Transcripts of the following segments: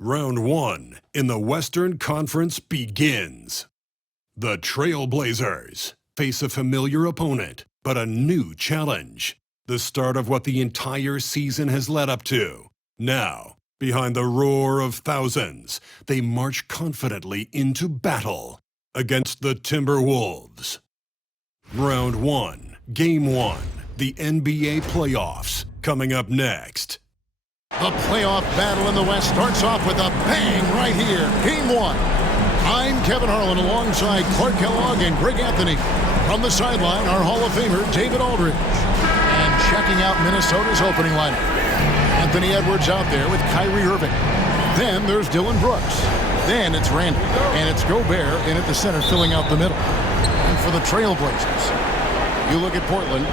Round 1 in the Western Conference begins. The Trailblazers face a familiar opponent, but a new challenge. The start of what the entire season has led up to. Now, behind the roar of thousands, they march confidently into battle against the Timberwolves. Round 1, Game 1, the NBA playoffs, coming up next. The playoff battle in the West starts off with a bang right here. Game 1. I'm Kevin Harlan alongside Clark Kellogg and Greg Anthony. From the sideline, our Hall of Famer, David Aldridge. And checking out Minnesota's opening lineup. Anthony Edwards out there with Kyrie Irving. Then there's Dillon Brooks. Then it's Randle. And it's Gobert in at the center filling out the middle. And for the Trailblazers, you look at Portland.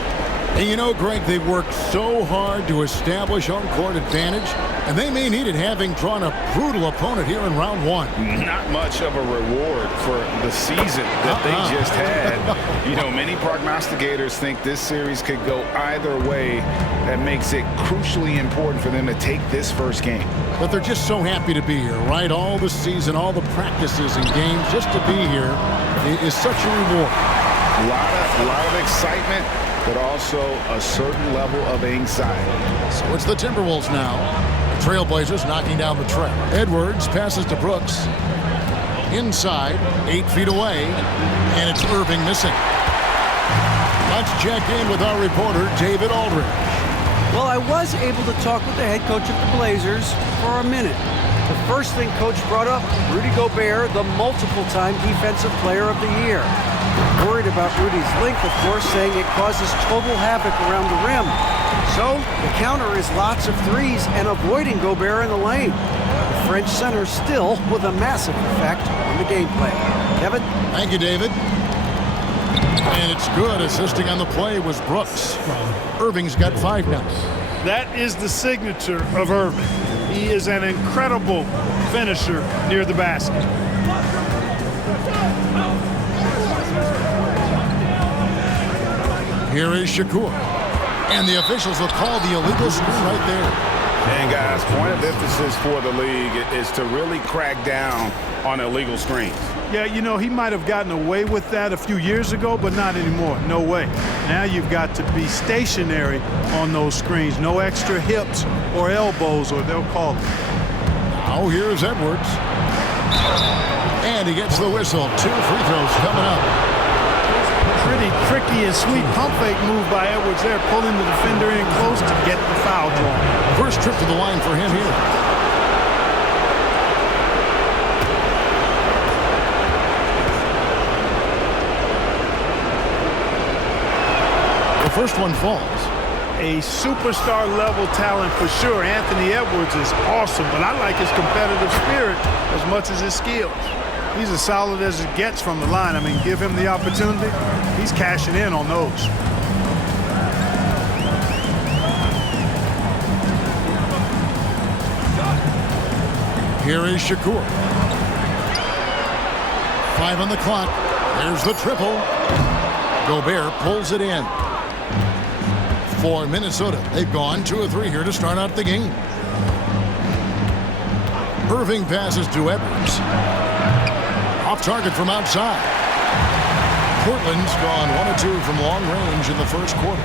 And you know, Greg, they've worked so hard to establish home court advantage, and they may need it having drawn a brutal opponent here in round 1. Not much of a reward for the season that they just had. You know, many prognosticators think this series could go either way. That makes it crucially important for them to take this first game. But they're just so happy to be here, right? All the season, all the practices and games, just to be here is such a reward. A lot of excitement, but also a certain level of anxiety. So it's the Timberwolves now. The Trailblazers knocking down the trail. Edwards passes to Brooks. Inside, 8 feet away, and it's Irving missing. Let's check in with our reporter, David Aldridge. Well, I was able to talk with the head coach of the Blazers for a minute. The first thing Coach brought up, Rudy Gobert, the multiple-time Defensive Player of the Year. Worried about Rudy's length, of course, saying it causes total havoc around the rim. So the counter is lots of threes and avoiding Gobert in the lane. The French center still with a massive effect on the gameplay. Kevin? Thank you, David. And it's good. Assisting on the play was Brooks. Irving's got 5 now. That is the signature of Irving. He is an incredible finisher near the basket. Here is Shakur. And the officials will call the illegal screen right there. And guys, point of emphasis for the league is to really crack down on illegal screens. Yeah, you know, he might have gotten away with that a few years ago, but not anymore. No way. Now you've got to be stationary on those screens. No extra hips or elbows, or they'll call it. Now here's Edwards. And he gets the whistle. 2 free throws coming up. Pretty tricky and sweet pump fake move by Edwards there, pulling the defender in close to get the foul drawn. First trip to the line for him here. The first one falls. A superstar level talent for sure. Anthony Edwards is awesome, but I like his competitive spirit as much as his skills. He's as solid as it gets from the line. I mean, give him the opportunity, he's cashing in on those. Here is Shakur. 5 on the clock. There's the triple. Gobert pulls it in. For Minnesota, they've gone 2 of 3 here to start out the game. Irving passes to Edwards. Off target from outside. Portland's gone 1 of 2 from long range in the first quarter.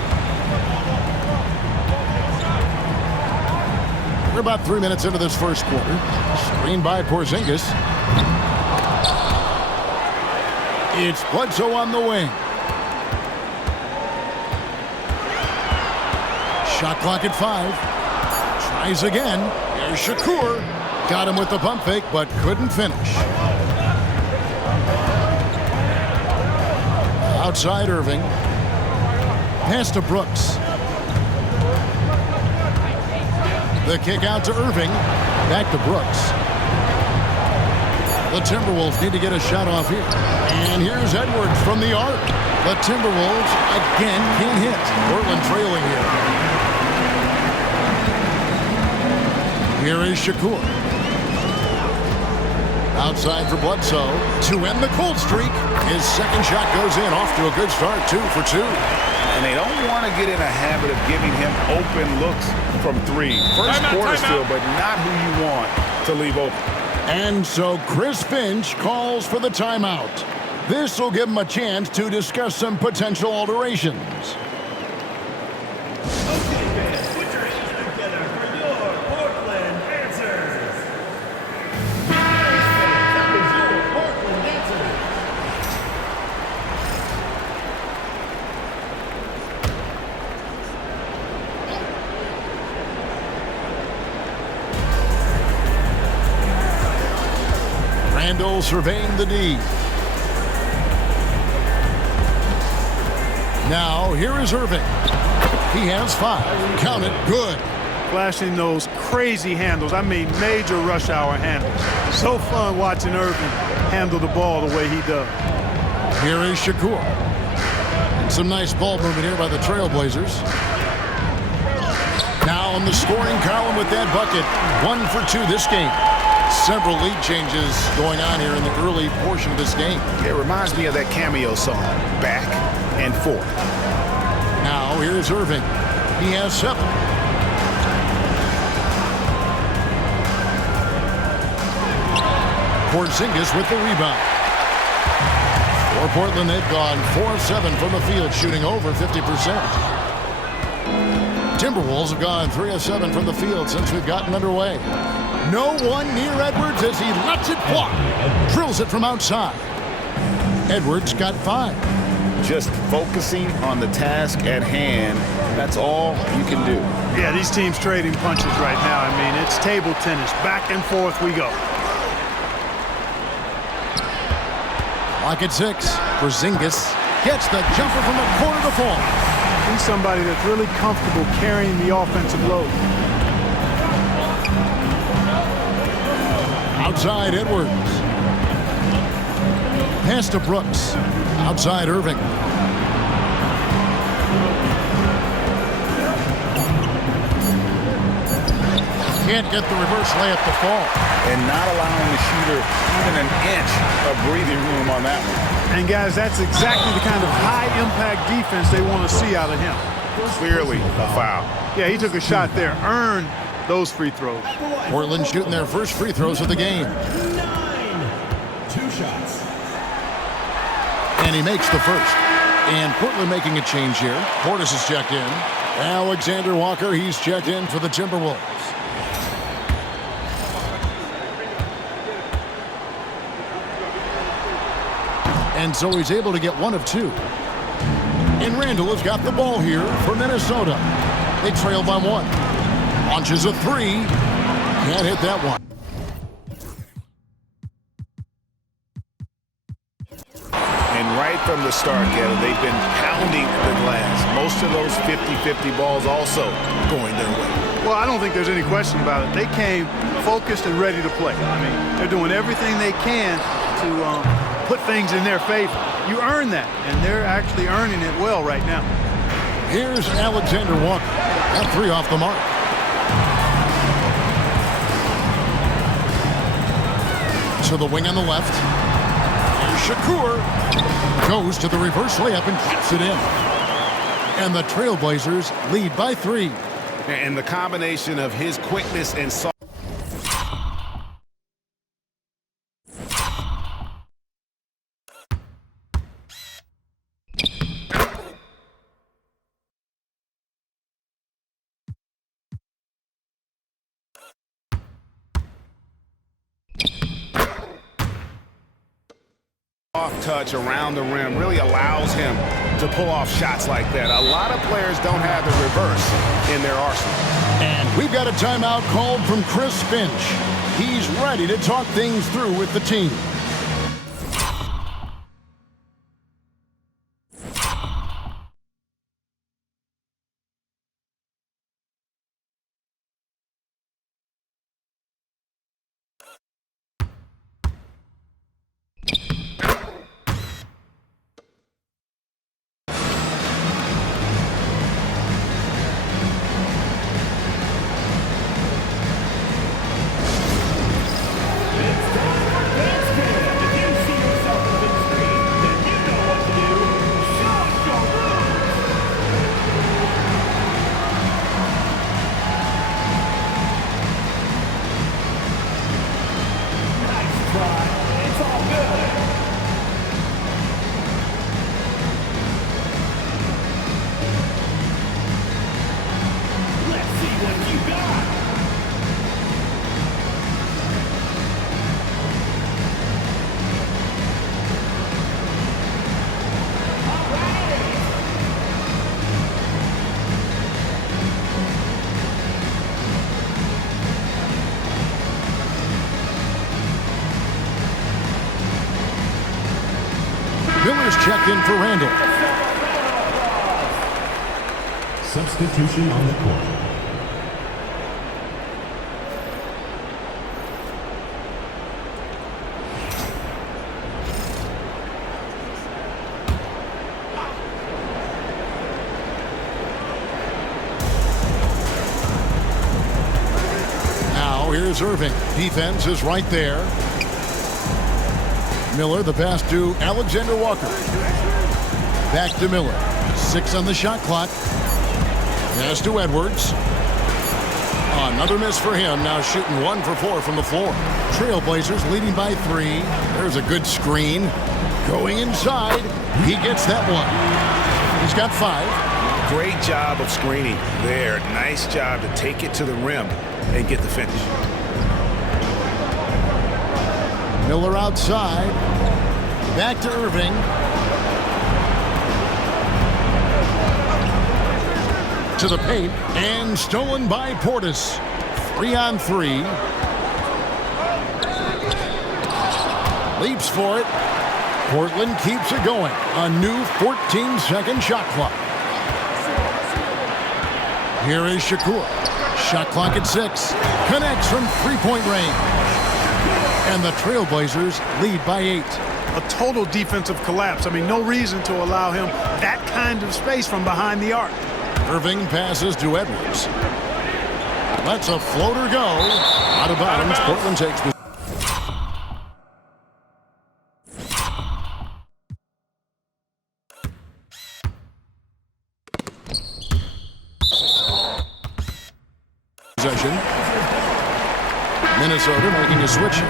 We're about 3 minutes into this first quarter. Screen by Porzingis. It's Bledsoe on the wing. Shot clock at 5. Tries again. Here's Shakur. Got him with the pump fake, but couldn't finish. Outside Irving. Pass to Brooks. The kick out to Irving. Back to Brooks. The Timberwolves need to get a shot off here. And here's Edwards from the arc. The Timberwolves again can't hit. Portland trailing here. Here is Shakur. Outside for Bledsoe to end the cold streak. His second shot goes in. Off to a good start. 2 for 2. And they don't want to get in a habit of giving him open looks from 3. First quarter still, but not who you want to leave open. And so Chris Finch calls for the timeout. This will give him a chance to discuss some potential alterations. Okay, fans, put your hands together for your Portland Dancers. That is your Portland Dancers. Randle surveying the D. Now, here is Irving. He has 5. Count it. Good. Flashing those crazy handles. I mean, major rush hour handles. So fun watching Irving handle the ball the way he does. Here is Shakur. And some nice ball movement here by the Trailblazers. Now in the scoring column with that bucket. 1 for 2 this game. Several lead changes going on here in the early portion of this game. It reminds me of that cameo song, Back and Forth. Now here's Irving. He has 7. Porzingis with the rebound. For Portland, they've gone 4 of 7 from the field, shooting over 50%. Timberwolves have gone 3 of 7 from the field since we've gotten underway. No one near Edwards as he lets it fly. Drills it from outside. Edwards got 5. Just focusing on the task at hand, that's all you can do. Yeah, these teams trading punches right now. I mean, it's table tennis. Back and forth we go. Lock at 6. Porzingis gets the jumper from the corner to fall. He's somebody that's really comfortable carrying the offensive load. Outside Edwards. Pass to Brooks. Outside Irving. Can't get the reverse layup to fall. And not allowing the shooter even an inch of breathing room on that one. And guys, that's exactly the kind of high-impact defense they want to see out of him. Clearly a foul. Yeah, he took a shot there. Earned those free throws. Portland shooting their first free throws of the game. 9. 2 shots. And he makes the first. And Portland making a change here. Portis is checked in. Alexander Walker, he's checked in for the Timberwolves. And so he's able to get 1 of 2. And Randle has got the ball here for Minnesota. They trail by 1. Launches a 3. Can't hit that one. And right from the start, Kevin, they've been pounding the glass. Most of those 50-50 balls also going their way. Well, I don't think there's any question about it. They came focused and ready to play. I mean, they're doing everything they can to put things in their favor. You earn that, and they're actually earning it well right now. Here's Alexander Walker. That 3 off the mark. To the wing on the left. Here's Shakur. Goes to the reverse layup and keeps it in. And the Trailblazers lead by 3. And the combination of his quickness and soft. Off touch around the rim really allows him to pull off shots like that. A lot of players don't have the reverse in their arsenal. And we've got a timeout called from Chris Finch. He's ready to talk things through with the team. Here's checked in for Randle. Substitution on the court. Now here's Irving. Defense is right there. Miller, the pass to Alexander Walker. Back to Miller. 6 on the shot clock. Pass to Edwards. Another miss for him. Now shooting 1 for 4 from the floor. Trailblazers leading by 3. There's a good screen. Going inside. He gets that one. He's got 5. Great job of screening there. Nice job to take it to the rim and get the finish. Miller outside. Back to Irving. To the paint. And stolen by Portis. 3 on 3. Leaps for it. Portland keeps it going. A new 14-second shot clock. Here is Shakur. Shot clock at 6. Connects from three-point range. And the Trailblazers lead by 8. A total defensive collapse. I mean, no reason to allow him that kind of space from behind the arc. Irving passes to Edwards. Lets a floater go. Out of bounds. Portland takes the... possession. Minnesota making a switch.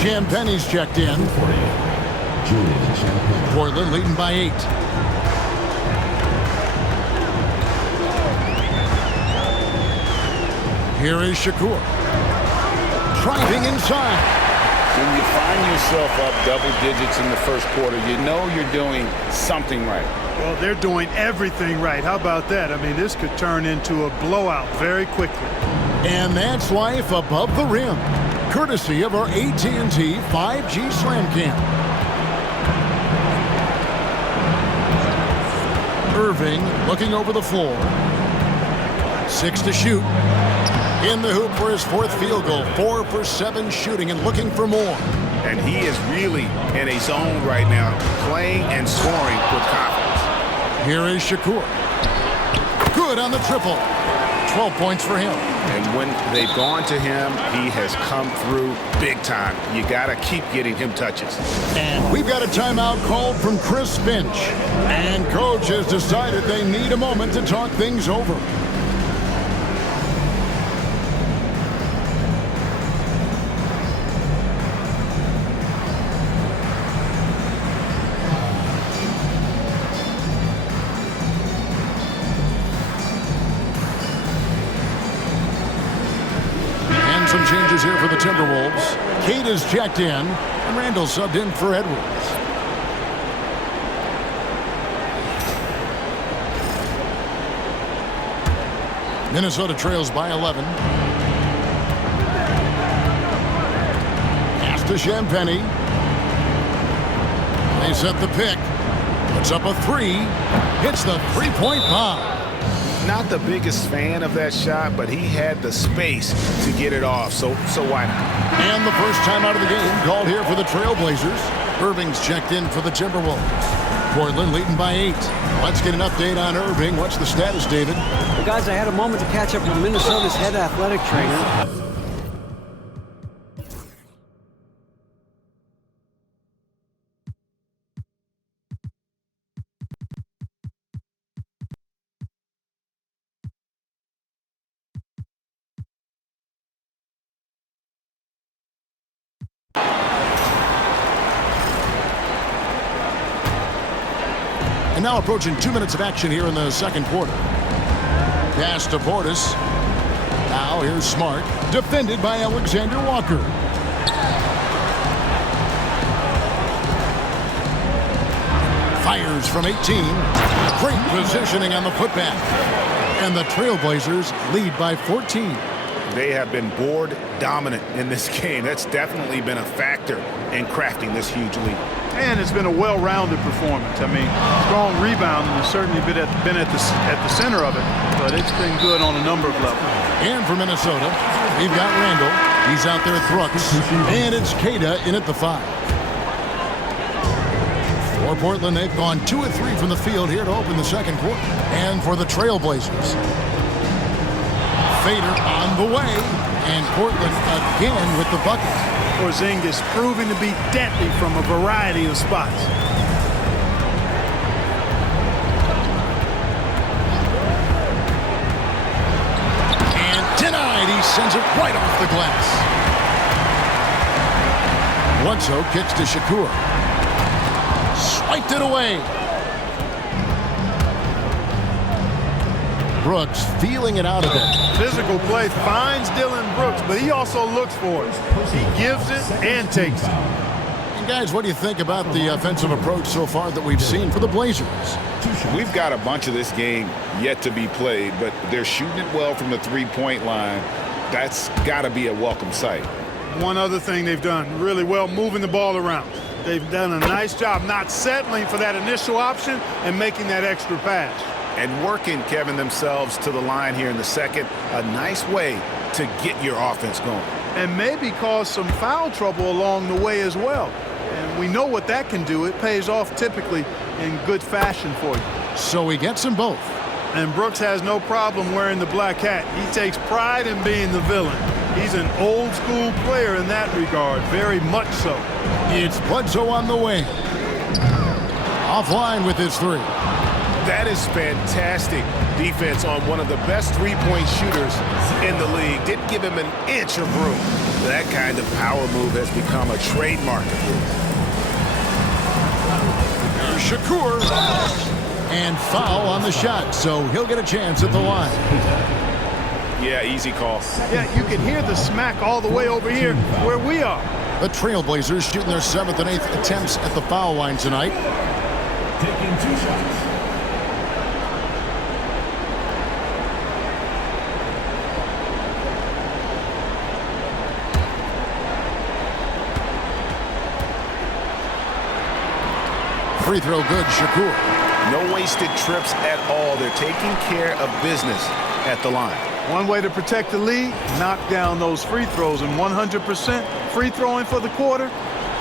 Champagne's checked in. Portland leading by 8. Here is Shakur. Driving inside. When you find yourself up double digits in the first quarter, you know you're doing something right. Well, they're doing everything right. How about that? I mean, this could turn into a blowout very quickly. And that's life above the rim. Courtesy of our AT&T 5G Slam Cam. Irving looking over the floor. 6 to shoot. In the hoop for his 4th field goal. 4 for 7 shooting and looking for more. And he is really in a zone right now, playing and scoring with confidence. Here is Shakur. Good on the triple. 12 points for him. And when they've gone to him, he has come through big time. You got to keep getting him touches. And we've got a timeout called from Chris Finch. And coach has decided they need a moment to talk things over. Some changes here for the Timberwolves. Kate is checked in, and Randle subbed in for Edwards. Minnesota trails by 11. Pass to Champagnie. They set the pick. Puts up a 3. Hits the three-point bomb. Not the biggest fan of that shot, but he had the space to get it off, so why not? And the first time out of the game called here for the Trailblazers. Irving's checked in for the Timberwolves. Portland leading by 8. Let's get an update on Irving. What's the status, David? Well, guys, I had a moment to catch up with Minnesota's head athletic trainer. And now approaching 2 minutes of action here in the second quarter. Pass to Portis. Now here's Smart. Defended by Alexander Walker. Fires from 18. Great positioning on the putback. And the Trailblazers lead by 14. They have been board dominant in this game. That's definitely been a factor in crafting this huge lead. And it's been a well-rounded performance. I mean, strong rebounding has certainly been at the center of it, but it's been good on a number of levels. And for Minnesota, we've got Randle. He's out there with Brooks. And it's Queta in at the 5. For Portland, they've gone 2 of 3 from the field here to open the second quarter. And for the Trailblazers, Fader on the way. And Portland again with the bucket. Porzingis proving to be deadly from a variety of spots. And denied. He sends it right off the glass. Bledsoe kicks to Shakur. Swiped it away. Brooks feeling it out a bit. Physical play finds Dillon Brooks, but he also looks for it. He gives it and takes it. And guys, what do you think about the offensive approach so far that we've seen for the Blazers? We've got a bunch of this game yet to be played, but they're shooting it well from the three-point line. That's got to be a welcome sight. One other thing they've done really well, moving the ball around. They've done a nice job not settling for that initial option and making that extra pass. And working, Kevin, themselves to the line here in the second. A nice way to get your offense going. And maybe cause some foul trouble along the way as well. And we know what that can do. It pays off typically in good fashion for you. So he gets them both. And Brooks has no problem wearing the black hat. He takes pride in being the villain. He's an old-school player in that regard, very much so. It's Bledsoe on the wing. Offline with his 3. That is fantastic defense on one of the best three-point shooters in the league. Didn't give him an inch of room. That kind of power move has become a trademark of his. Shakur. And foul on the shot, so he'll get a chance at the line. Yeah, easy call. Yeah, you can hear the smack all the way over here where we are. The Trailblazers shooting their 7th and 8th attempts at the foul line tonight. Taking 2 shots. Free throw good, Shakur. No wasted trips at all. They're taking care of business at the line. One way to protect the lead, knock down those free throws, and 100% free throwing for the quarter,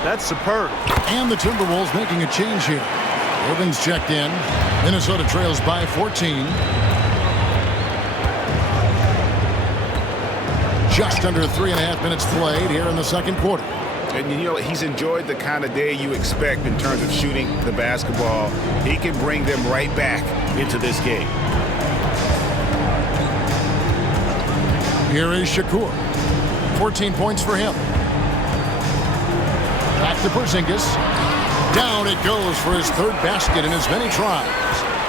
that's superb. And the Timberwolves making a change here. Irving's checked in. Minnesota trails by 14. Just under 3.5 minutes played here in the second quarter. And, you know, he's enjoyed the kind of day you expect in terms of shooting the basketball. He can bring them right back into this game. Here is Shakur. 14 points for him. Back to Porzingis. Down it goes for his 3rd basket in as many tries.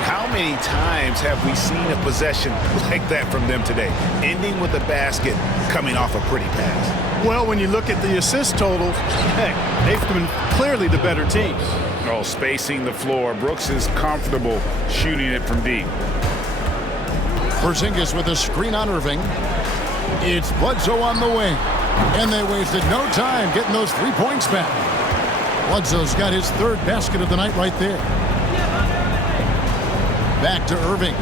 How many times have we seen a possession like that from them today, ending with a basket coming off a pretty pass? Well, when you look at the assist totals, hey, they've been clearly the better team. Oh, spacing the floor. Brooks is comfortable shooting it from deep. Porzingis with a screen on Irving. It's Bledsoe on the wing. And they wasted no time getting those 3 points back. Bledsoe's got his 3rd basket of the night right there. Back to Irving.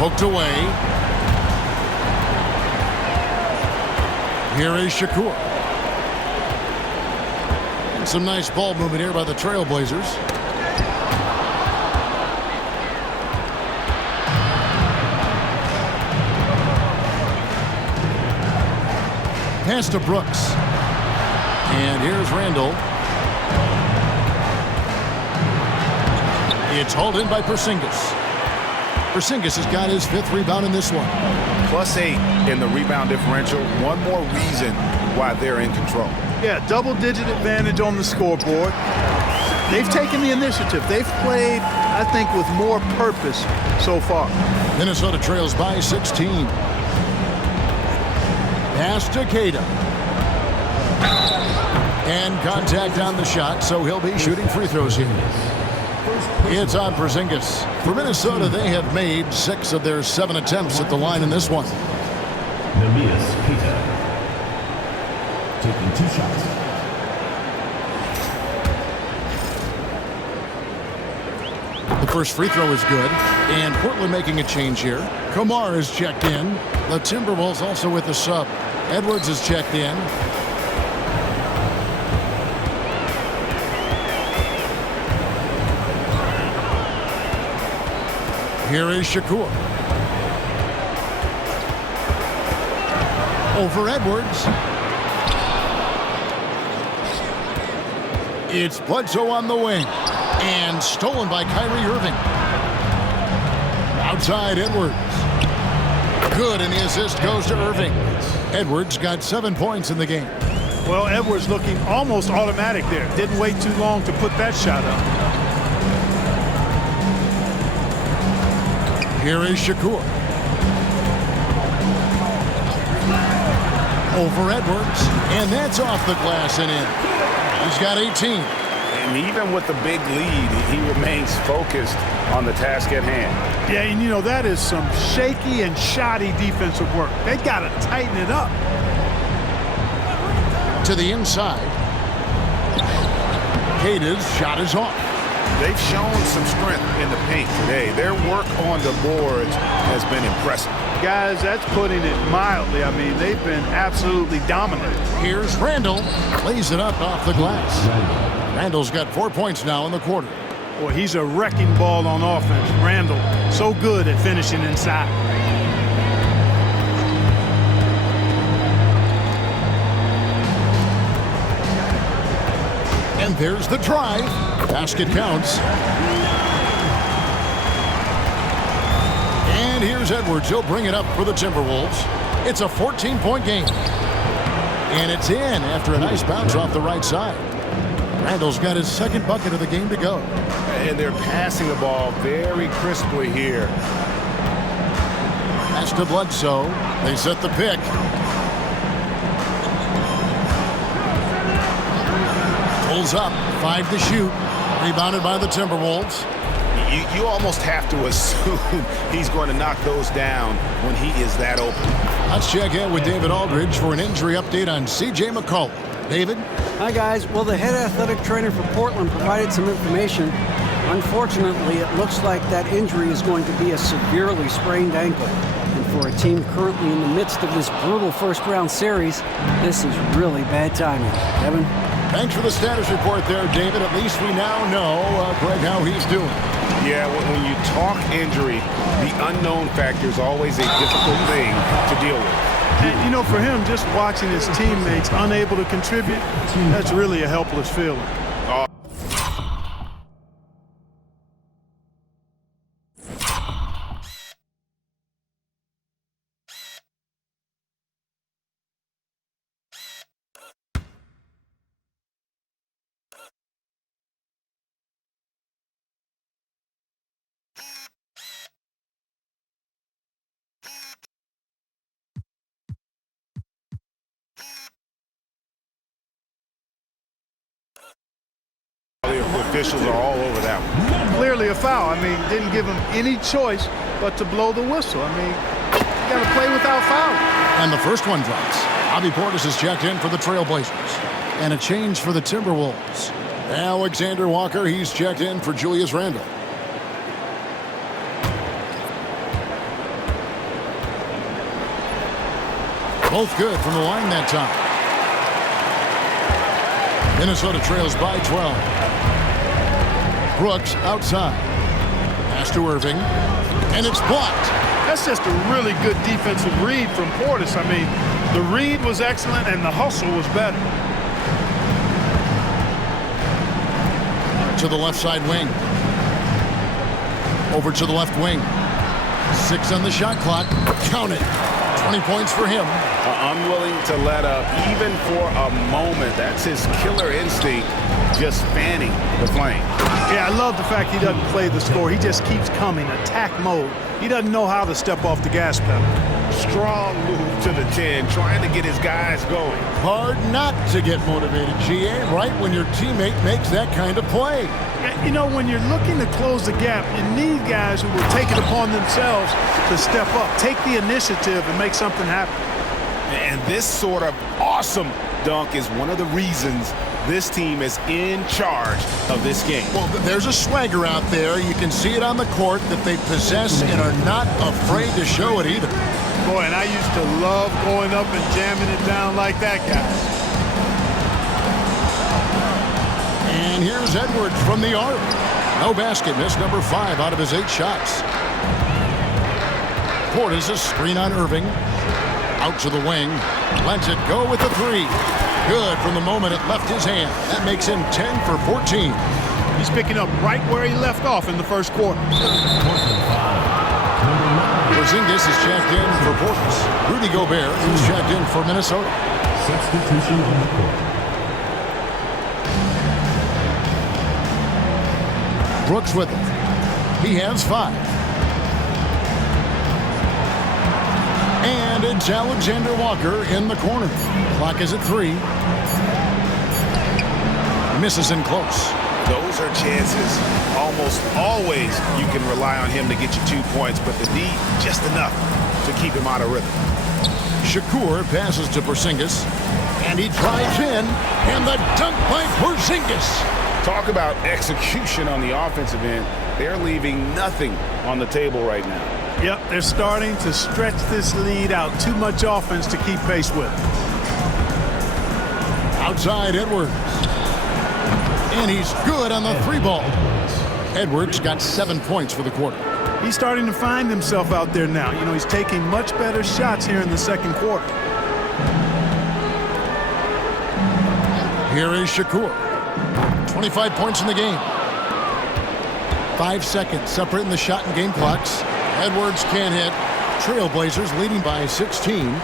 Poked away. Here is Shakur. And some nice ball movement here by the Trailblazers. Pass to Brooks. And here's Randle. It's hauled in by Porzingis. Porzingis has got his 5th rebound in this one. +8 in the rebound differential. One more reason why they're in control. Yeah, double-digit advantage on the scoreboard. They've taken the initiative. They've played, I think, with more purpose so far. Minnesota trails by 16. Pass to Queta. And contact on the shot, so he'll be shooting free throws here. It's on Porzingis. For Minnesota, they have made 6 of their 7 attempts at the line in this one. Namias Peter. Taking 2 shots. The first free throw is good, and Portland making a change here. Kumar is checked in. The Timberwolves also with the sub. Edwards is checked in. Here is Shakur. Over Edwards. It's Bledsoe on the wing. And stolen by Kyrie Irving. Outside Edwards. Good, and the assist goes to Irving. Edwards got 7 points in the game. Well, Edwards looking almost automatic there. Didn't wait too long to put that shot up. Here is Shakur. Over Edwards. And that's off the glass and in. He's got 18. And even with the big lead, he remains focused on the task at hand. Yeah, and you know, that is some shaky and shoddy defensive work. They got to tighten it up. To the inside. Cade's shot is off. They've shown some strength in the paint today. Their work on the boards has been impressive. Guys, that's putting it mildly. I mean, they've been absolutely dominant. Here's Randle. Lays it up off the glass. Randle's got 4 points now in the quarter. Boy, he's a wrecking ball on offense. Randle, so good at finishing inside. And there's the drive. Basket counts. And here's Edwards. He'll bring it up for the Timberwolves. It's a 14-point game. And it's in after a nice bounce off the right side. Randle's got his second bucket of the game to go. And they're passing the ball very crisply here. Pass to Bledsoe. They set the pick. Pulls up. 5 to shoot. Rebounded by the Timberwolves. You almost have to assume he's going to knock those down when he is that open. Let's check in with David Aldridge for an injury update on C.J. McCollum. David? Hi, guys. Well, the head athletic trainer for Portland provided some information. Unfortunately, it looks like that injury is going to be a severely sprained ankle. And for a team currently in the midst of this brutal first-round series, this is really bad timing. Kevin? Thanks for the status report there, David. At least we now know, Greg, how he's doing. Yeah, when you talk injury, the unknown factor is always a difficult thing to deal with. And, you know, for him, just watching his teammates unable to contribute, that's really a helpless feeling. The officials are all over that one. Clearly a foul. I mean, didn't give him any choice but to blow the whistle. I mean, you got to play without foul. And the first one drops. Bobby Portis is checked in for the Trailblazers. And a change for the Timberwolves. Alexander Walker, he's checked in for Julius Randle. Both good from the line that time. Minnesota trails by 12. Brooks outside. Pass to Irving. And it's blocked. That's just a really good defensive read from Portis. I mean, the read was excellent and the hustle was better. To the left side wing. Over to the left wing. 6 on the shot clock. Count it. 20 points for him. Unwilling to let up even for a moment. That's his killer instinct, just fanning the flame. Yeah, I love the fact he doesn't play the score. He just keeps coming, attack mode. He doesn't know how to step off the gas pedal. Strong move to the 10, trying to get his guys going. Hard not to get motivated, GA, right when your teammate makes that kind of play. You know, when you're looking to close the gap, you need guys who will take it upon themselves to step up, take the initiative, and make something happen. And this sort of awesome dunk is one of the reasons this team is in charge of this game. Well, there's a swagger out there. You can see it on the court that they possess and are not afraid to show it either. Boy, and I used to love going up and jamming it down like that guy. And here's Edwards from the arc. No basket, missed number 5 out of his 8 shots. Portis a screen on Irving. Out to the wing. Lets it go with the 3. Good from the moment it left his hand. That makes him 10 for 14. He's picking up right where he left off in the first quarter. Porzingis is checked in for Portis. Rudy Gobert is checked in for Minnesota. Substitution on the court. Brooks with it. He has 5. And it's Alexander Walker in the corner. Clock is at 3. Misses in close. Those are chances. Almost always you can rely on him to get you 2 points, but the D just enough to keep him out of rhythm. Shakur passes to Porzingis. And he drives in. And the dunk by Porzingis. Talk about execution on the offensive end. They're leaving nothing on the table right now. Yep, they're starting to stretch this lead out. Too much offense to keep pace with. Outside Edwards. And he's good on the 3 ball. Edwards got 7 points for the quarter. He's starting to find himself out there now. You know, he's taking much better shots here in the second quarter. Here is Shakur. 25 points in the game. 5 seconds separating the shot and game clocks. Edwards can't hit. Trailblazers leading by 16.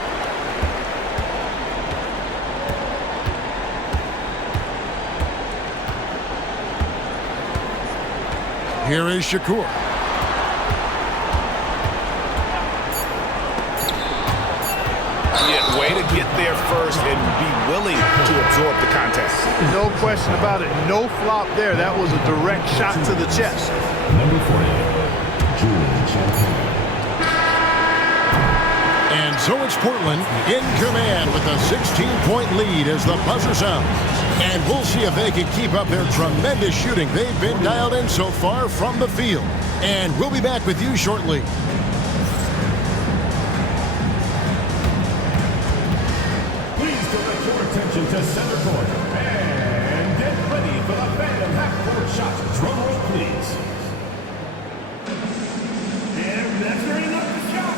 Here is Shakur. Yeah, way to get there first and be willing to absorb the contact. No question about it. No flop there. That was a direct shot to the chest. Number 40, Julius Randle. And so it's Portland in command with a 16-point lead as the buzzer sounds. And we'll see if they can keep up their tremendous shooting they've been dialed in so far from the field. And we'll be back with you shortly. Please direct your attention to center court. And get ready for the Phantom half-court shot. Drum roll, please. And that's very much the shot.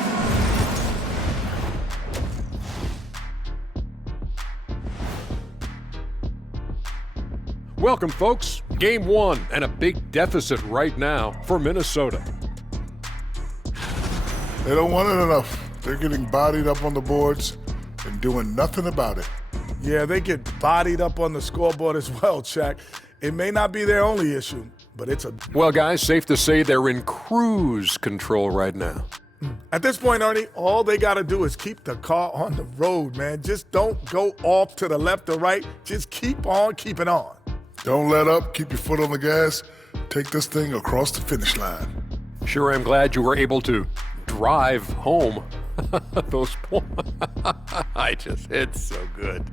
Welcome, folks. Game 1 and a big deficit right now for Minnesota. They don't want it enough. They're getting bodied up on the boards and doing nothing about it. Yeah, they get bodied up on the scoreboard as well, Shaq. It may not be their only issue, but it's a... Well, guys, safe to say they're in cruise control right now. At this point, Ernie, all they got to do is keep the car on the road, man. Just don't go off to the left or right. Just keep on keeping on. Don't let up. Keep your foot on the gas. Take this thing across the finish line. Sure, I'm glad you were able to drive home. Those points. It's so good.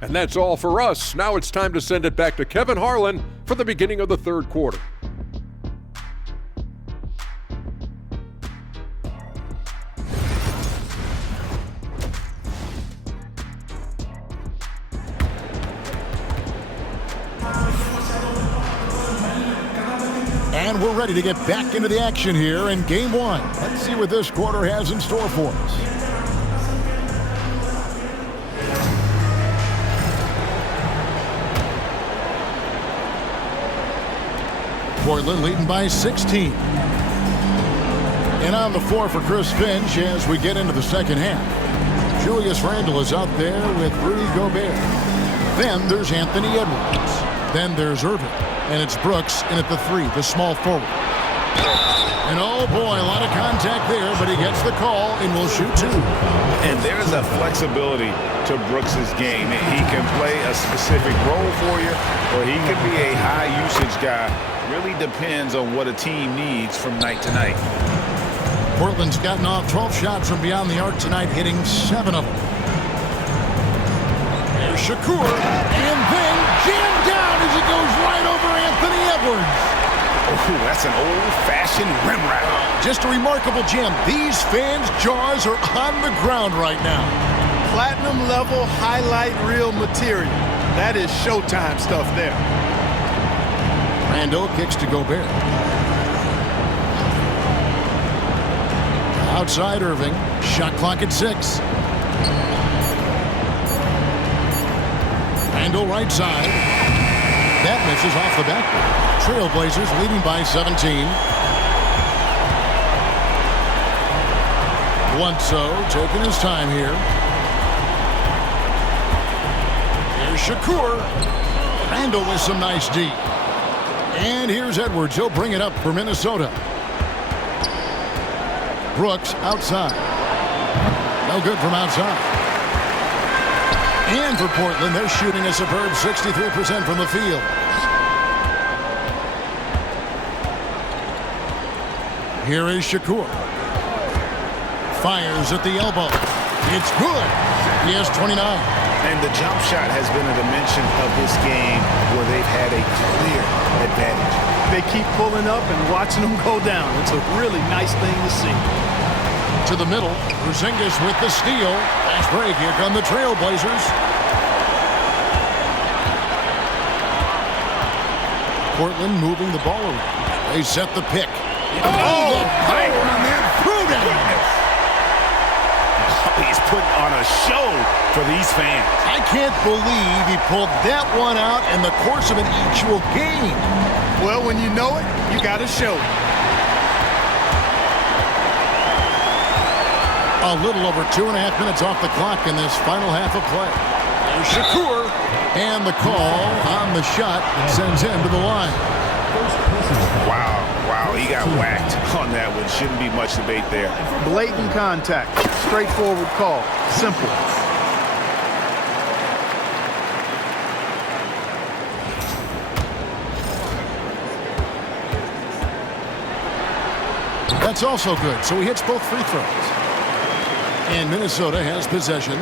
And that's all for us. Now it's time to send it back to Kevin Harlan for the beginning of the third quarter. And we're ready to get back into the action here in Game 1. Let's see what this quarter has in store for us. Portland leading by 16. And on the floor for Chris Finch as we get into the second half. Julius Randle is out there with Rudy Gobert. Then there's Anthony Edwards. Then there's Irving. And it's Brooks in at the 3, the small forward. And oh boy, a lot of contact there, but he gets the call and will shoot 2. And there's a flexibility to Brooks's game. He can play a specific role for you, or he can be a high-usage guy. Really depends on what a team needs from night to night. Portland's gotten off 12 shots from beyond the arc tonight, hitting 7 of them. There's Shakur, and then jammed down as it goes right over Anthony Edwards. Oh, that's an old-fashioned rim wrap. Just a remarkable jam. These fans' jaws are on the ground right now. Platinum level highlight reel material. That is Showtime stuff there. Randle kicks to Gobert. Outside Irving. Shot clock at 6. Randle right side. That misses off the backboard. Trailblazers leading by 17. Bledsoe taking his time here. Here's Shakur. Randle with some nice D. And here's Edwards. He'll bring it up for Minnesota. Brooks outside. No good from outside. And for Portland, they're shooting a superb 63% from the field. Here is Shakur. Fires at the elbow. It's good. He has 29. And the jump shot has been a dimension of this game where they've had a clear advantage. They keep pulling up and watching them go down. It's a really nice thing to see. To the middle. Porzingis with the steal. Fast break. Here come the Trailblazers. Portland moving the ball around. They set the pick. Oh, the power on that Prudence. He's putting on a show for these fans. I can't believe he pulled that one out in the course of an actual game. Well, when you know it, you got to show it. A little over 2.5 minutes off the clock in this final half of play. There's Shakur. And the call on the shot sends him to the line. Wow, he got whacked on that one. Shouldn't be much debate there. Blatant contact. Straightforward call. Simple. That's also good. So he hits both free throws. And Minnesota has possession.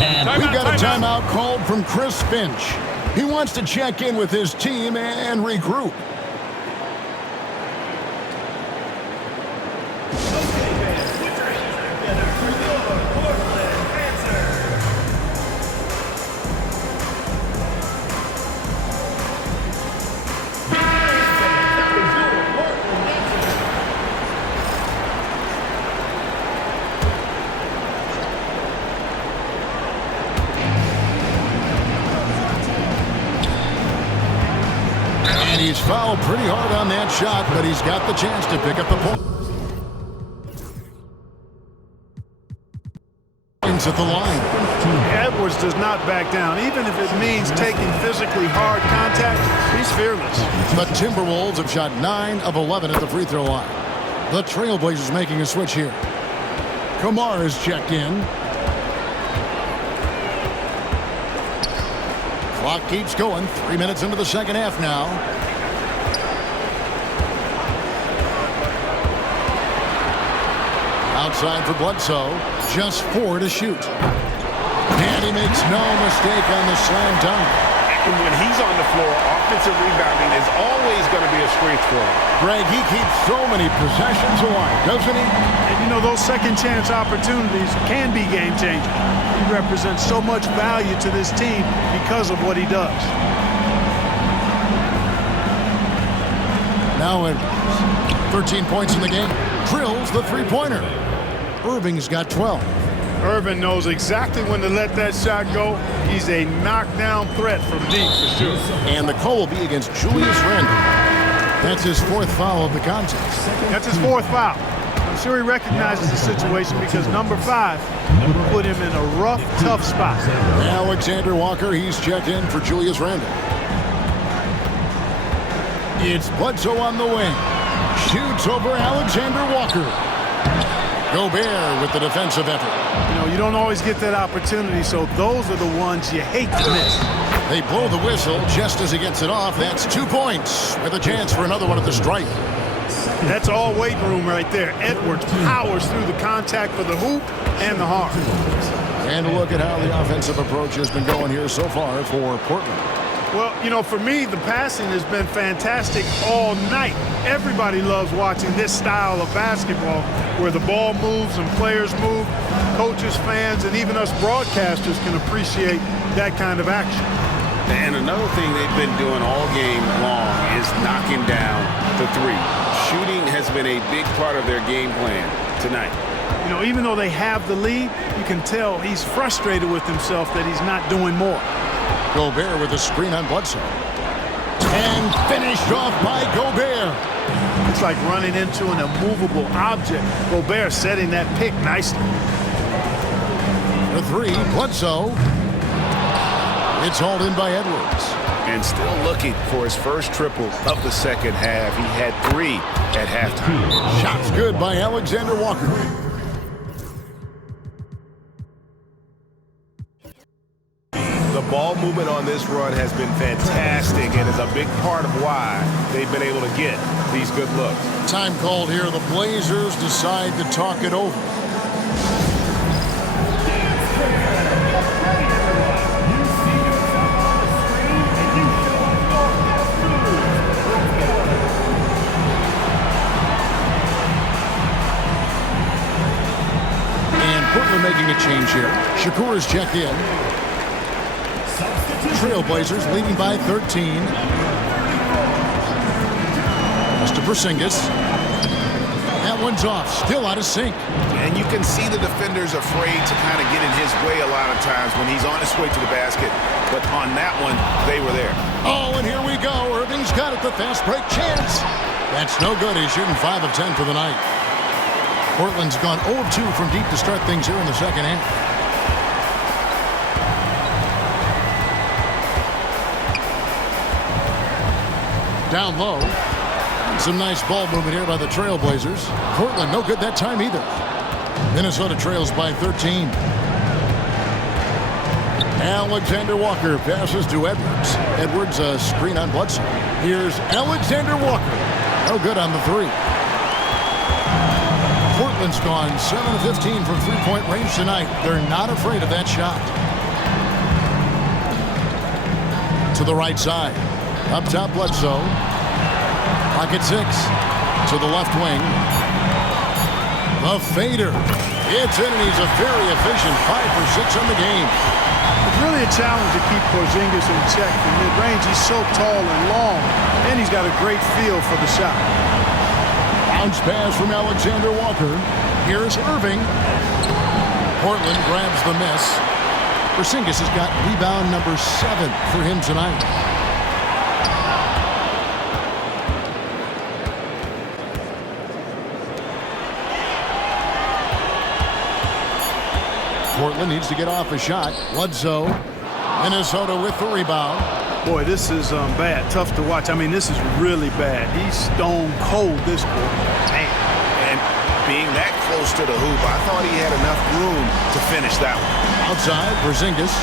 And we've got a timeout called from Chris Finch. He wants to check in with his team and regroup. And he's fouled pretty hard on that shot, but he's got the chance to pick up the point. At the line. Edwards does not back down, even if it means taking physically hard contact. He's fearless. The Timberwolves have shot 9 of 11 at the free throw line. The Trailblazers making a switch here. Kamar is checked in. Clock keeps going. 3 minutes into the second half now. Outside for Bledsoe. Just 4 to shoot. And he makes no mistake on the slam dunk. And when he's on the floor, offensive rebounding is always going to be a strength for him. Greg, he keeps so many possessions alive, doesn't he? And you know, those second chance opportunities can be game changing. He represents so much value to this team because of what he does. Now Edwards, 13 points in the game. Drills the three-pointer. Irving's got 12. Irving knows exactly when to let that shot go. He's a knockdown threat from deep for sure. And the call will be against Julius Randle. That's his 4th foul of the contest. That's his 4th foul. I'm sure he recognizes the situation because number 5 put him in a rough, tough spot. Alexander Walker, he's checked in for Julius Randle. It's Bledsoe on the wing. Shoots over Alexander Walker. Gobert with the defensive effort. You know, you don't always get that opportunity, so those are the ones you hate to miss. They blow the whistle just as he gets it off. That's 2 points with a chance for another one at the stripe. That's all weight room right there. Edwards powers through the contact for the hoop and the harm. And look at how the offensive approach has been going here so far for Portland. Well, you know, for me, the passing has been fantastic all night. Everybody loves watching this style of basketball where the ball moves and players move. Coaches, fans, and even us broadcasters can appreciate that kind of action. And another thing they've been doing all game long is knocking down the three. Shooting has been a big part of their game plan tonight. You know, even though they have the lead, you can tell he's frustrated with himself that he's not doing more. Gobert with a screen on Bledsoe. And finished off by Gobert. It's like running into an immovable object. Gobert setting that pick nicely. The three, Bledsoe. It's hauled in by Edwards. And still looking for his first triple of the second half. He had 3 at halftime. Shots good by Alexander Walker. The ball movement on this run has been fantastic and is a big part of why they've been able to get these good looks. Time called here. The Blazers decide to talk it over. And Portland making a change here. Shakur is checked in. Trailblazers leading by 13. Mr. Porzingis. That one's off. Still out of sync. And you can see the defenders afraid to kind of get in his way a lot of times when he's on his way to the basket. But on that one, they were there. Oh, and here we go. Irving's got it. The fast break chance. That's no good. He's shooting 5 of 10 for the night. Portland's gone 0 of 2 from deep to start things here in the second half. Down low. Some nice ball movement here by the Trailblazers. Portland no good that time either. Minnesota trails by 13. Alexander Walker passes to Edwards. Edwards a screen on Bledsoe. Here's Alexander Walker. No good on the three. Portland's gone 7 of 15 from three-point range tonight. They're not afraid of that shot. To the right side. Up top, Bledsoe. Pocket 6. To the left wing. The fader. It's in, and he's a very efficient 5 for 6 on the game. It's really a challenge to keep Porzingis in check. From mid-range, he's so tall and long, and he's got a great feel for the shot. Bounce pass from Alexander Walker. Here's Irving. Portland grabs the miss. Porzingis has got rebound number 7 for him tonight. Portland needs to get off a shot. Bledsoe. Minnesota with the rebound. Boy, this is bad. Tough to watch. I mean, this is really bad. He's stone cold this quarter. Man. And being that close to the hoop, I thought he had enough room to finish that one. Outside, Porzingis.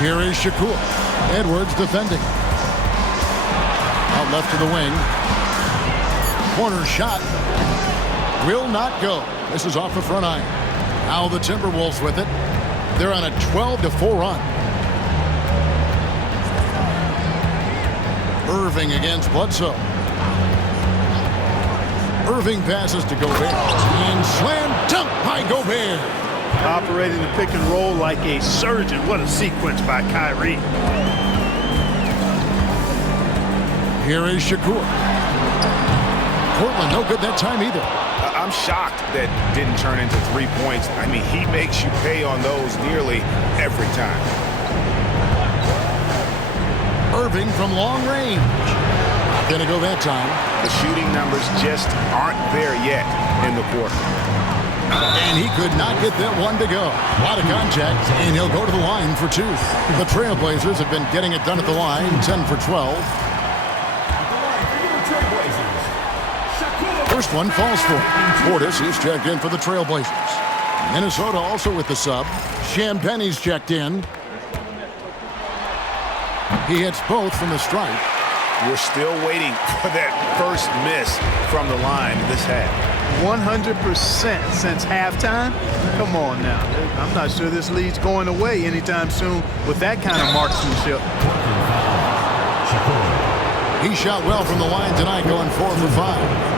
Here is Shakur. Edwards defending. Out left to the wing. Corner shot. Will not go. This is off the front iron. Now the Timberwolves with it. They're on a 12-4 run. Irving against Bledsoe. Irving passes to Gobert. And slam dunk by Gobert. Operating the pick and roll like a surgeon. What a sequence by Kyrie. Here is Shakur. Portland no good that time either. I'm shocked that didn't turn into 3 points. I mean, he makes you pay on those nearly every time. Irving from long range. Not gonna go that time. The shooting numbers just aren't there yet in the quarter. And he could not get that one to go. A lot of contact, and he'll go to the line for 2. The Trailblazers have been getting it done at the line, 10 for 12. First one falls for Portis is checked in for the Trailblazers. Minnesota also with the sub. Champagne's checked in. He hits both from the stripe. We're still waiting for that first miss from the line this half. 100% since halftime? Come on now. I'm not sure this lead's going away anytime soon with that kind of marksmanship. He shot well from the line tonight, going 4 for 5.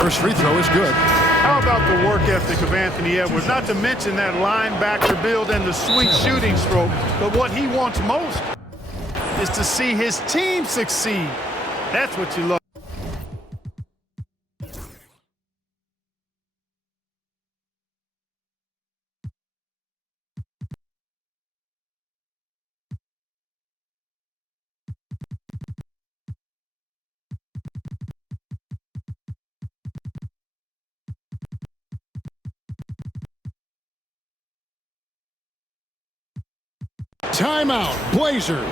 First free throw is good. How about the work ethic of Anthony Edwards? Not to mention that linebacker build and the sweet shooting stroke. But what he wants most is to see his team succeed. That's what you love. Timeout, Blazers.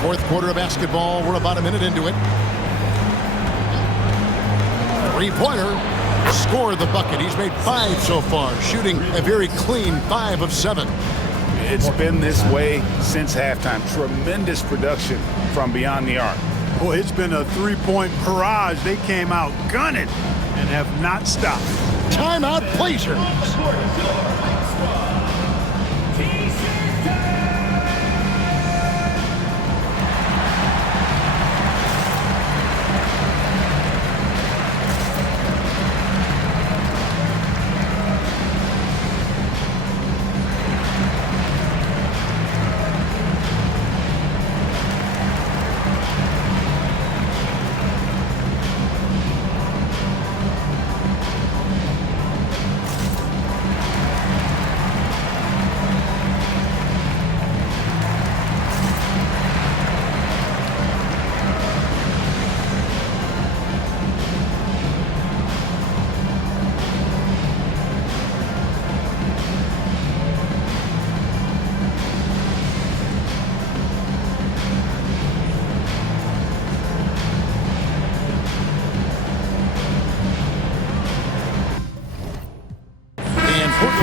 Fourth quarter of basketball. We're about a minute into it. Three-pointer. Scored the bucket. He's made 5 so far, shooting a very clean 5 of 7. It's been this way since halftime. Tremendous production from beyond the arc. Boy, it's been a three-point barrage. They came out gunning and have not stopped. Timeout, Blazers.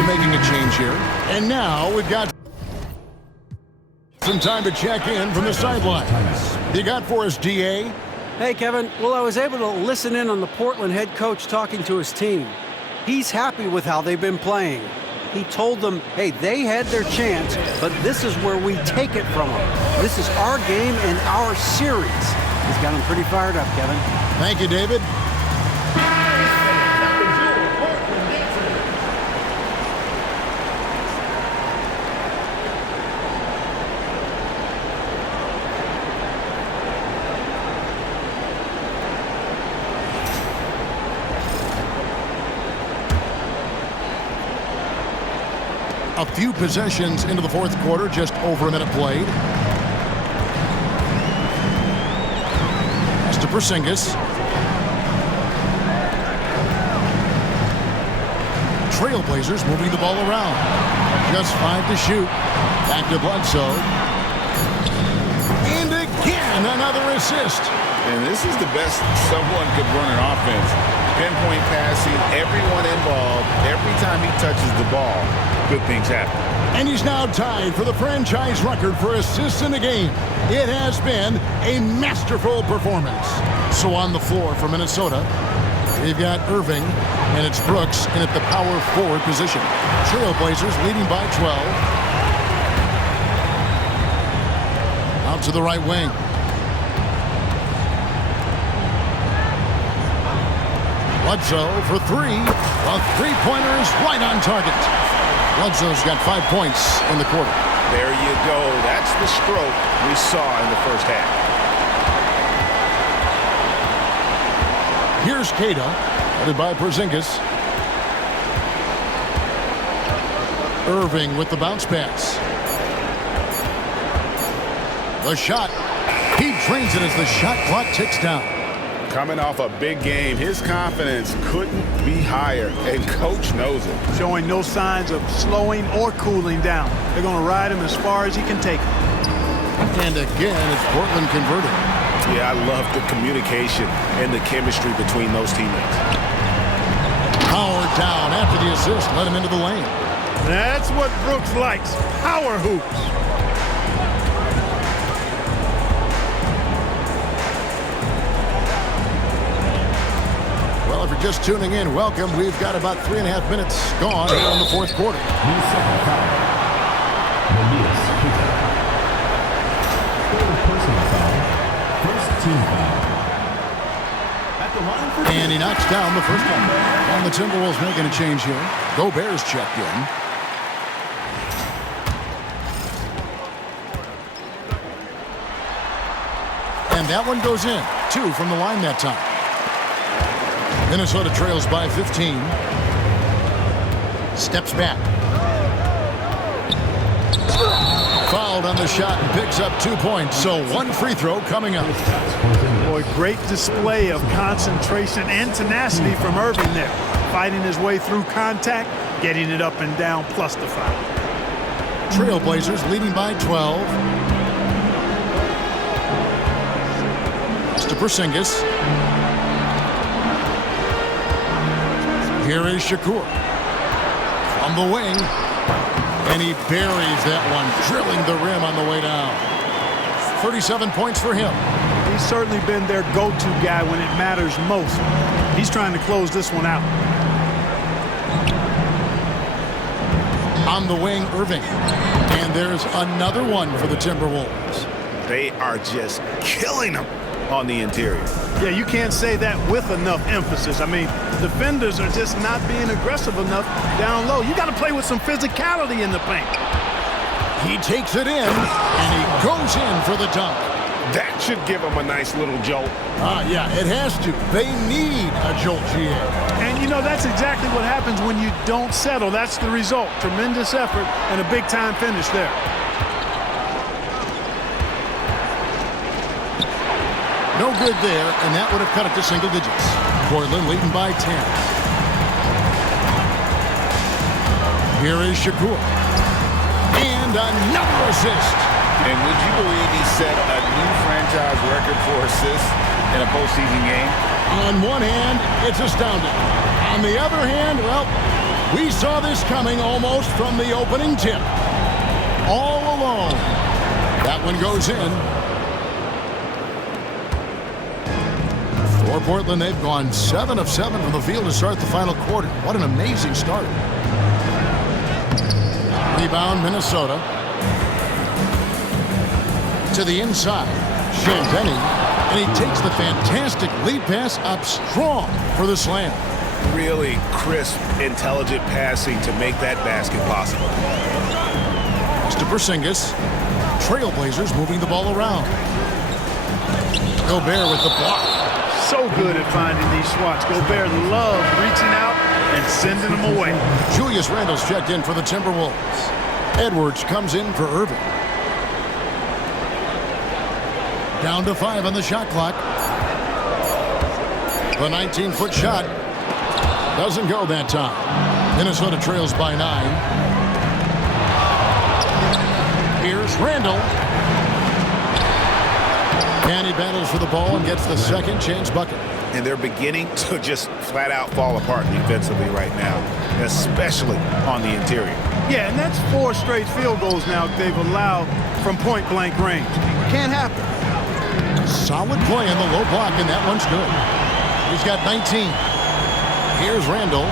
Making a change here. And now we've got some time to check in from the sideline. You got for us, DA? Hey, Kevin. Well, I was able to listen in on the Portland head coach talking to his team. He's happy with how they've been playing. He told them, hey, they had their chance, but this is where we take it from them. This is our game and our series. He's got them pretty fired up, Kevin. Thank you, David. A few possessions into the fourth quarter, just over a minute played. Pass to Porzingis. Trailblazers moving the ball around. Just 5 to shoot. Back to Bledsoe. And again, another assist. And this is the best someone could run an offense. Pinpoint passing, everyone involved. Every time he touches the ball, good things happen. And he's now tied for the franchise record for assists in a game. It has been a masterful performance. So on the floor for Minnesota, we've got Irving, and it's Brooks in at the power forward position. Trailblazers leading by 12. Out to the right wing. Bledsoe for 3. A three-pointer is right on target. Bledsoe's got 5 points in the quarter. There you go. That's the stroke we saw in the first half. Here's Keita, headed by Porzingis. Irving with the bounce pass. The shot. He drains it as the shot clock ticks down. Coming off a big game, his confidence couldn't be higher, and coach knows it. Showing no signs of slowing or cooling down. They're going to ride him as far as he can take him. And again, it's Portland converted. Yeah, I love the communication and the chemistry between those teammates. Howard down after the assist, let him into the lane. That's what Brooks likes. Power hoops. Well, if you're just tuning in, welcome. We've got about 3.5 minutes gone here in the fourth quarter. And he knocks down the first one. And the Timberwolves making a change here. Gobert's checked in. And that one goes in. 2 from the line that time. Minnesota trails by 15. Steps back. Fouled on the shot and picks up 2 points. So 1 free throw coming up. Boy, great display of concentration and tenacity from Irving there. Fighting his way through contact, getting it up and down, plus the foul. Trailblazers leading by 12. To Porzingis. Here is Shakur. From the wing. And he buries that one, drilling the rim on the way down. 37 points for him. He's certainly been their go-to guy when it matters most. He's trying to close this one out. On the wing, Irving. And there's another one for the Timberwolves. They are just killing them on the interior. Yeah, you can't say that with enough emphasis. I mean, defenders are just not being aggressive enough down low. You got to play with some physicality in the paint. He takes it in, and he goes in for the dunk. That should give them a nice little jolt. Yeah, it has to. They need a jolt, GA. And, you know, that's exactly what happens when you don't settle. That's the result. Tremendous effort and a big-time finish there. No good there, and that would have cut it to single digits. Portland leading by 10. Here is Shakur. And another assist. And would you believe he set a new franchise record for assists in a postseason game? On one hand, it's astounding. On the other hand, well, we saw this coming almost from the opening tip. All alone. That one goes in. For Portland, they've gone 7 of 7 from the field to start the final quarter. What an amazing start. Rebound, Minnesota. To the inside. Shandeni. And he takes the fantastic lead pass up strong for the slam. Really crisp, intelligent passing to make that basket possible. To Porzingis. Trailblazers moving the ball around. Gobert with the block. So good at finding these swats. Gobert loves reaching out and sending them away. Julius Randle's checked in for the Timberwolves. Edwards comes in for Irving. Down to 5 on the shot clock. The 19-foot shot doesn't go that time. Minnesota trails by 9. Here's Randle. And he battles for the ball and gets the second chance bucket. And they're beginning to just flat out fall apart defensively right now, especially on the interior. Yeah, and that's 4 straight field goals now they've allowed from point-blank range. Can't happen. Solid play in the low block, and that one's good. He's got 19. Here's Randle.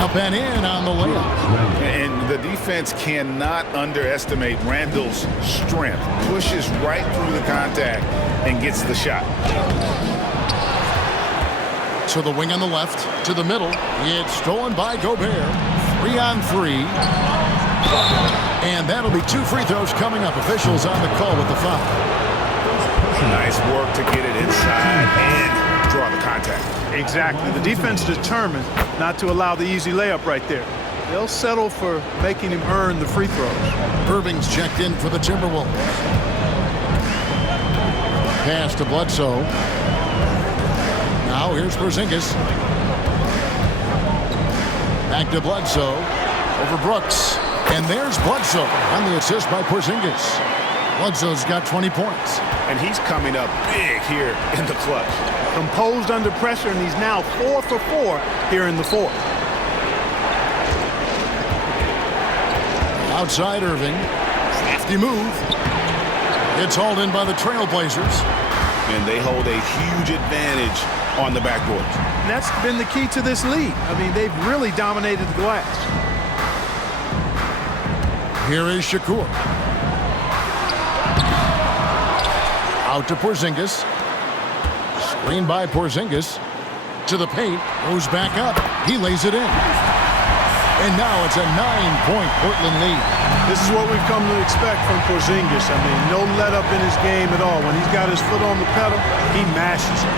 Up and in on the layup. And the defense cannot underestimate Randle's strength. Pushes right through the contact and gets the shot. To the wing on the left, to the middle. It's stolen by Gobert. 3 on 3. And that'll be 2 free throws coming up. Officials on the call with the foul. Nice work to get it inside and draw the contact. contact. Exactly. The defense determined not to allow the easy layup right there. They'll settle for making him earn the free throws. Irving's checked in for the Timberwolves. Pass to Bledsoe. Now here's Porzingis. Back to Bledsoe. Over Brooks. And there's Bledsoe on the assist by Porzingis. Bledsoe's got 20 points. And he's coming up big here in the clutch. Composed under pressure, and he's now 4 for 4 here in the fourth. Outside Irving. Crafty move. It's hauled in by the Trailblazers. And they hold a huge advantage on the backboard. And that's been the key to this league. I mean, they've really dominated the glass. Here is Shakur. Out to Porzingis. Screen by Porzingis. To the paint. Goes back up. He lays it in. And now it's a 9-point Portland lead. This is what we've come to expect from Porzingis. I mean, no let up in his game at all. When he's got his foot on the pedal, he mashes it.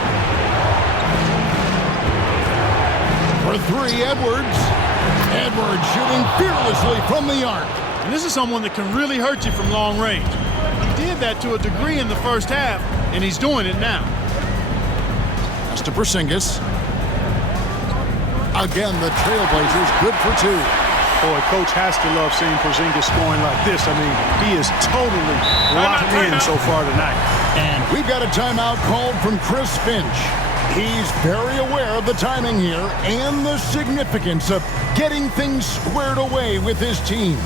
For three, Edwards. Edwards shooting fearlessly from the arc. And this is someone that can really hurt you from long range. He did that to a degree in the first half, and he's doing it now. Pass to Porzingis. Again, the Trailblazers good for two. Boy, Coach has to love seeing Porzingis scoring like this. I mean, he is totally locked in so far tonight. And we've got a timeout called from Chris Finch. He's very aware of the timing here and the significance of getting things squared away with his team.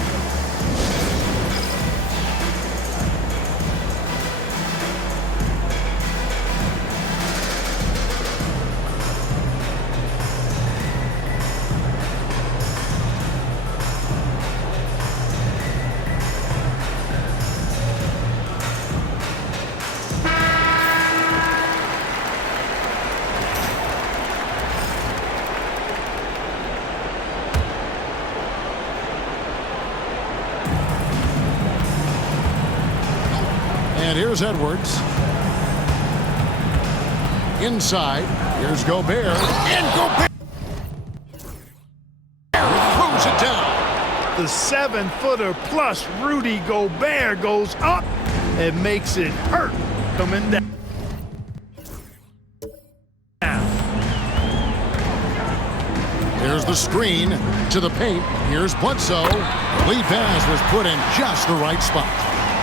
And here's Edwards. Inside. Here's Gobert. And Gobert throws it down. The 7-footer plus Rudy Gobert goes up and makes it hurt coming down. Here's the screen to the paint. Here's Bledsoe. Lead pass was put in just the right spot.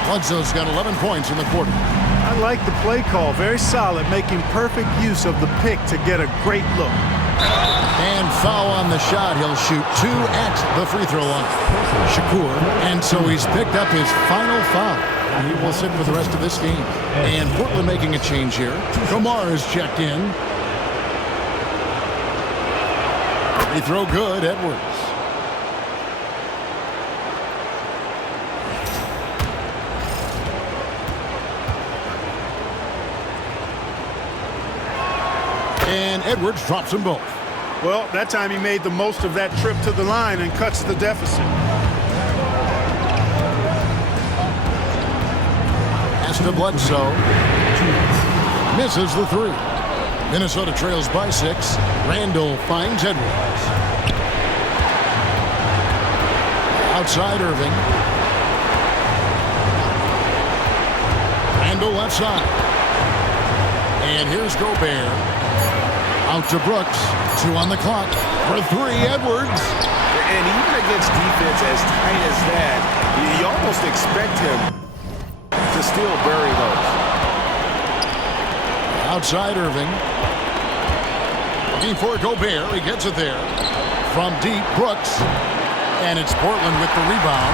Bledsoe's got 11 points in the quarter. I like the play call. Very solid, making perfect use of the pick to get a great look. And foul on the shot. He'll shoot 2 at the free throw line. Shakur. And so he's picked up his final foul. He will sit for the rest of this game. And Portland making a change here. Kumar is checked in. Free throw good, Edwards. And Edwards drops them both. Well, that time he made the most of that trip to the line and cuts the deficit. Pass to Bledsoe. Misses the three. Minnesota trails by 6. Randle finds Edwards. Outside Irving. Randle left side. And here's Gobert. Out to Brooks. 2 on the clock. For 3, Edwards. And even against defense as tight as that, you almost expect him to still bury those. Outside Irving. Looking for Gobert. He gets it there. From deep, Brooks. And it's Portland with the rebound.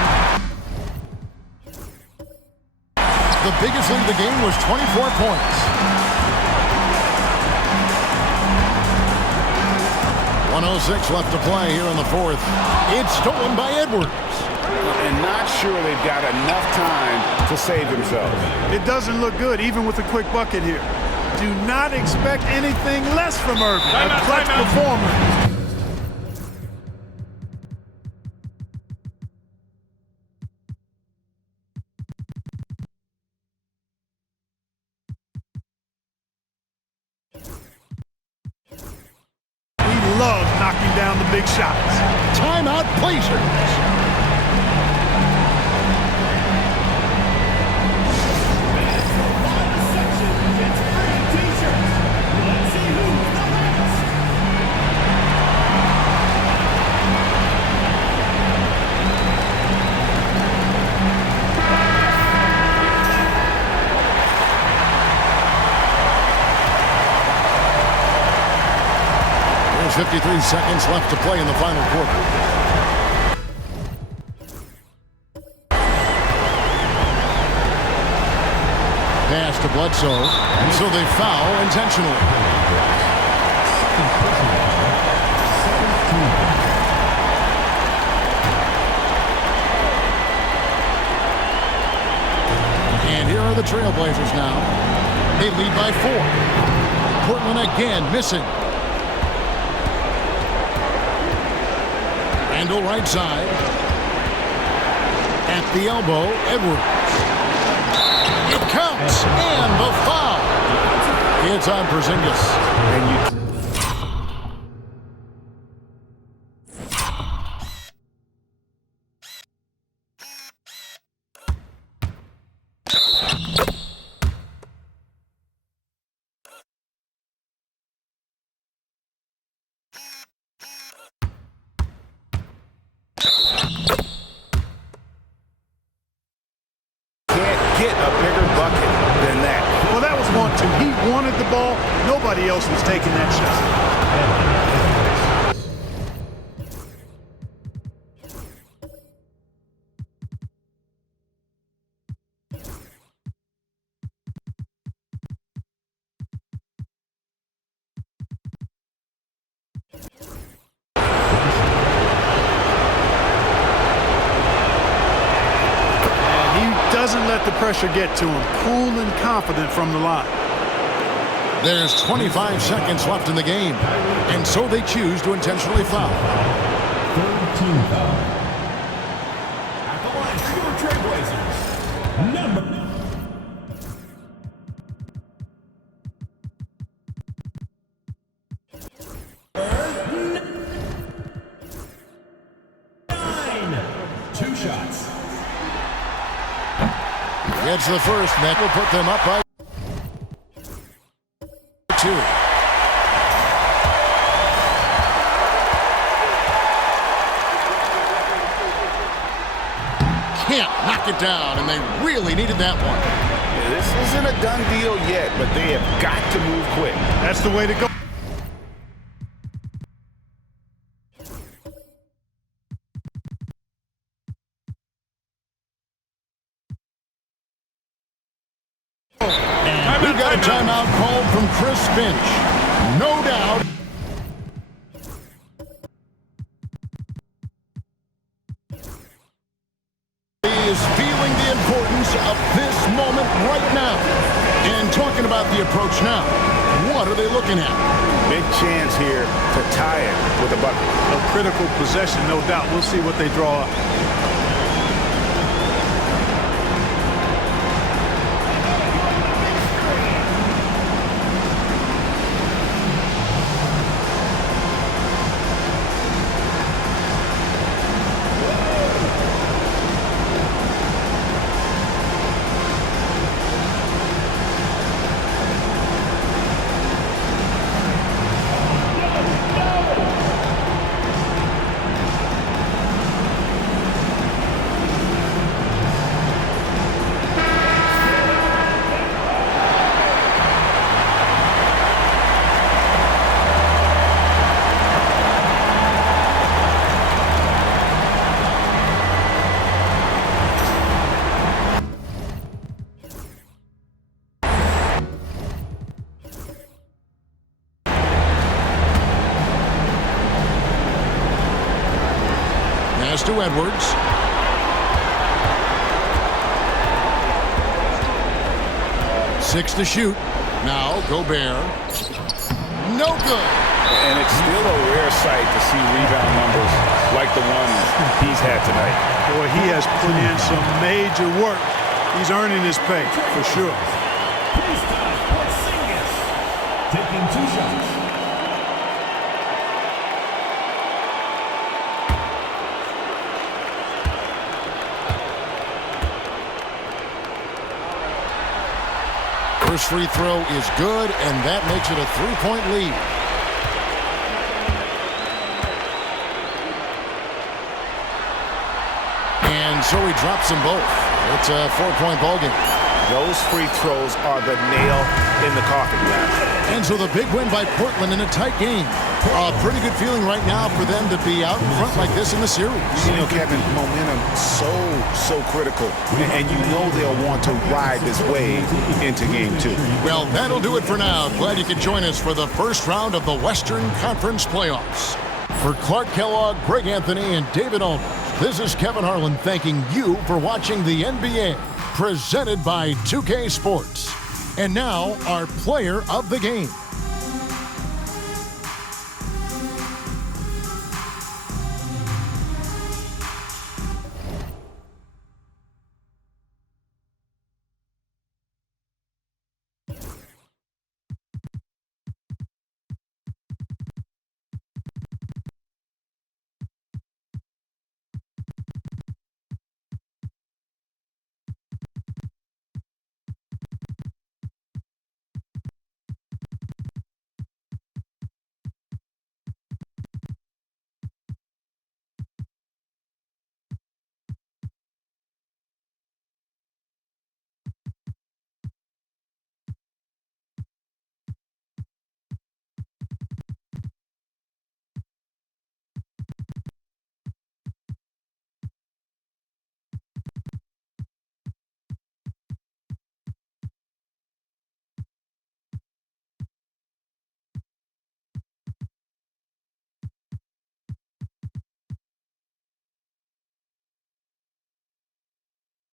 The biggest lead of the game was 24 points. 1:06 left to play here in the fourth. It's stolen by Edwards. And not sure they've got enough time to save themselves. It doesn't look good, even with a quick bucket here. Do not expect anything less from Irving. A clutch performer. loves knocking down the big shots. Timeout, Blazers. There's 53 seconds left to play in the final quarter. Pass to Bledsoe, and so they foul intentionally. And here are the Trailblazers now. They lead by 4. Portland again missing. Randle right side. At the elbow, Edwards. It counts, and the foul. It's on Porzingis. Get a bigger bucket than that. Well, that was 1-2. He wanted the ball. Nobody else was taking that shot. Doesn't let the pressure get to him. Cool and confident from the line. There's 25 seconds left in the game, and so they choose to intentionally foul. Third team foul. At the line for your Trailblazers, number 9. Two shots. Gets the first, and that will put them up by 2. Can't knock it down, and they really needed that one. Yeah, this isn't a done deal yet, but they have got to move quick. That's the way to go. We've got a timeout called from Chris Finch. No doubt. He is feeling the importance of this moment right now. And talking about the approach now, what are they looking at? Big chance here to tie it with a bucket. A critical possession, no doubt. We'll see what they draw up. Pass to Edwards. Six to shoot. Now Gobert. No good. And it's still a rare sight to see rebound numbers like the ones he's had tonight. Boy, he has put in some major work. He's earning his pay, for sure. Porzingis taking 2 shots. First free throw is good, and that makes it a 3-point lead. And so he drops them both. It's a 4-point ballgame. Those free throws are the nail in the coffin, guys. And so the big win by Portland in a tight game. A pretty good feeling right now for them to be out in front like this in the series. You know, Kevin, momentum so critical. And you know they'll want to ride this wave into game 2. Well, that'll do it for now. Glad you could join us for the first round of the Western Conference playoffs. For Clark Kellogg, Greg Anthony, and David Aldridge, this is Kevin Harlan thanking you for watching the NBA, presented by 2K Sports. And now, our player of the game.